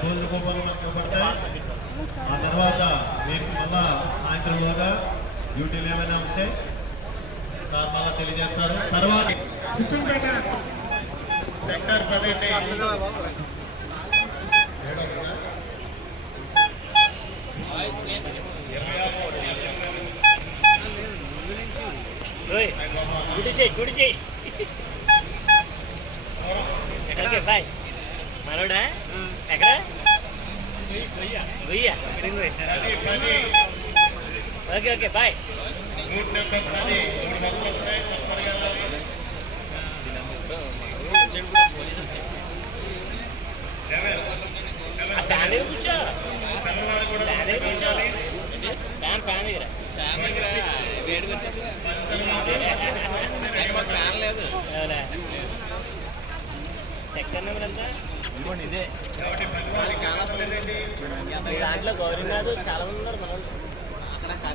భోజన గోపాలు ఇవ్వబడతాయి ఆ తర్వాత మీకు మళ్ళా సాయంత్రంలోగా డ్యూటీలు ఏమైనా ఉంటే సార్ మళ్ళా తెలియజేస్తారు. తర్వాత సెక్టర్ పదండి ఓయ్ గుడి చేయి గుడి చేయి ఎక్కడికి బాయ్. మనోడా? ఎక్కడ? Okay okay bye. ఫ్యాన్ దగ్గర కూర్చో. ఫ్యాన్ దగ్గర కూర్చో. ఫ్యాన్ ఫ్యాన్ దగ్గర. అవునా? ఎక్కడ దాంట్లో గౌరీనాథ్ చాలా మంది ఉన్నారు మన వాళ్ళు